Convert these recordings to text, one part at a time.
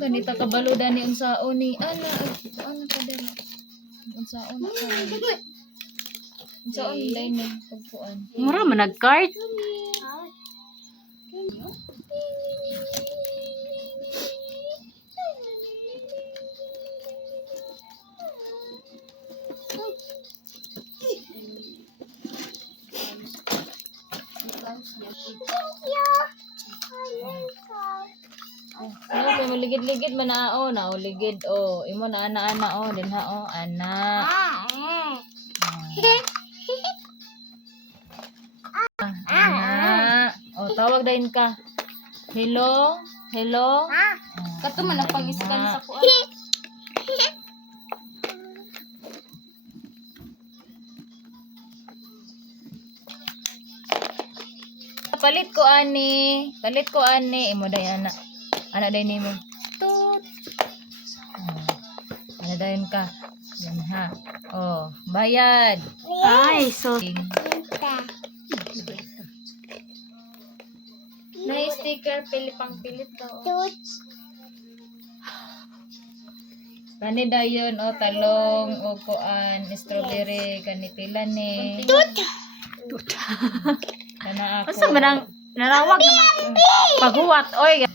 Ganita kabaludan ni unsaon ni ana ka dira. Unsaon ka. Unsaon day ni pagkuan. Mura man nag-card. Ano kay maligid-ligid man na ligid imo na ana dinha ana. Ana. Tawag dayon ka. Hello? Hello? Kato man ang pang-scan sa kuan. Palit ko ani imo day ana. Ana day nimo. Tut. Ana dayon ka. Yan ha. Bayad. Ay, so Na sticker pang pilit daw. Kani dayon talong o kuan strawberry kani pila ni. Kana ako. asa man ang narawag naman. Paghuwat oy.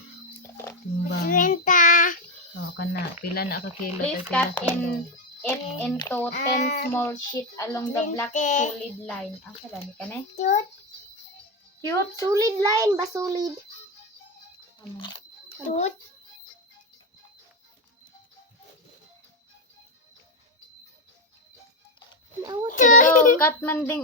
Kana pila na ka kilo. Please pila cut it into 10 small sheet along the black solid line. Asa ba ni kanay? Cute. Solid line ba solid? Cute. Ito, cut man ding